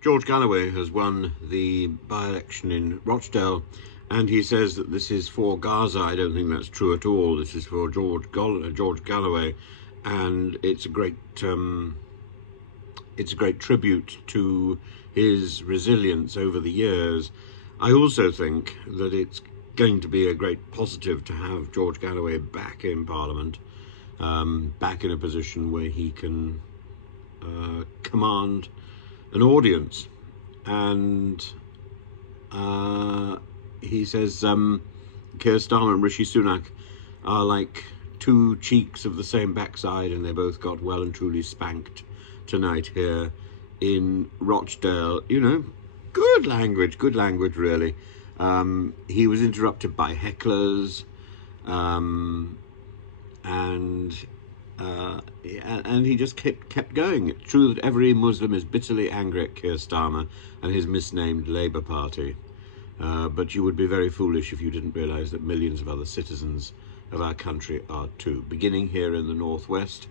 George Galloway has won the by-election in Rochdale, and he says that this is for Gaza. I don't think that's true at all. This is for George Galloway, and it's a great tribute to his resilience over the years. I also think that it's going to be a great positive to have George Galloway back in Parliament, back in a position where he can command an audience. And he says Keir Starmer and Rishi Sunak are like two cheeks of the same backside, and they both got well and truly spanked tonight here in Rochdale. You know, good language really. He was interrupted by hecklers, and he just kept going. It's true that every Muslim is bitterly angry at Keir Starmer and his misnamed Labour Party, but you would be very foolish if you didn't realise that millions of other citizens of our country are too. Beginning here in the northwest,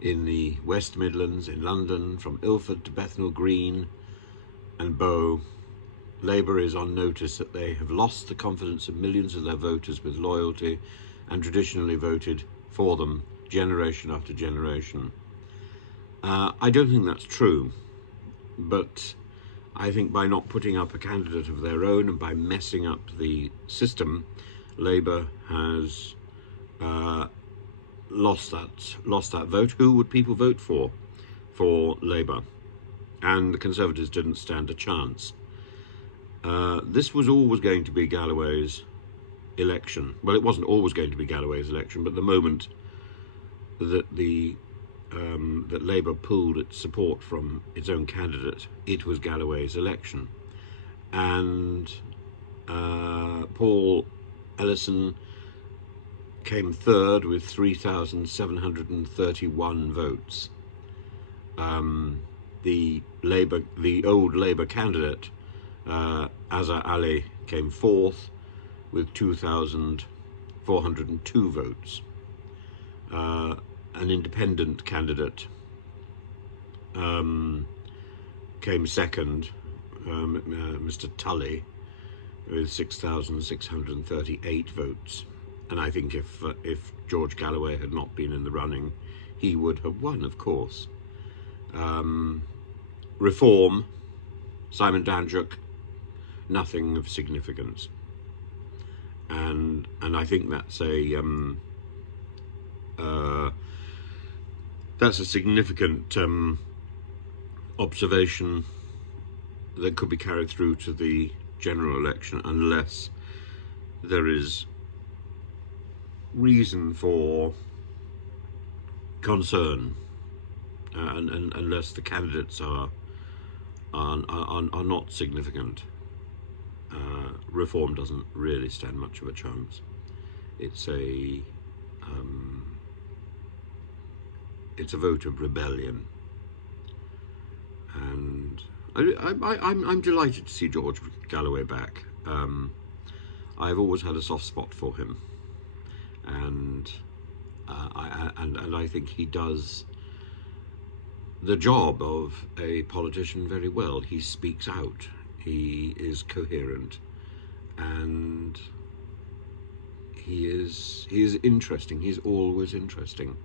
in the West Midlands, in London, from Ilford to Bethnal Green and Bow, Labour is on notice that they have lost the confidence of millions of their voters with loyalty and traditionally voted for them generation after generation. I don't think that's true, but I think by not putting up a candidate of their own and by messing up the system, Labour has lost that vote. Who would people vote for Labour? And the Conservatives didn't stand a chance. This was always going to be Galloway's election. Well, it wasn't always going to be Galloway's election, but the moment that that Labour pulled its support from its own candidate, it was Galloway's election. And Paul Ellison came third with 3,731 votes. The old Labour candidate, Azhar Ali, came fourth with 2,402 votes. An independent candidate came second, Mr. Tully, with 6,638 votes. And I think if George Galloway had not been in the running, he would have won, of course. Reform, Simon Danczuk, nothing of significance. And I think that's a significant observation that could be carried through to the general election, unless there is reason for concern, and unless the candidates are not significant. Reform doesn't really stand much of a chance. It's a vote of rebellion, and I'm delighted to see George Galloway back. I've always had a soft spot for him, and I think he does the job of a politician very well. He speaks out. He is coherent, and he is interesting. He's always interesting.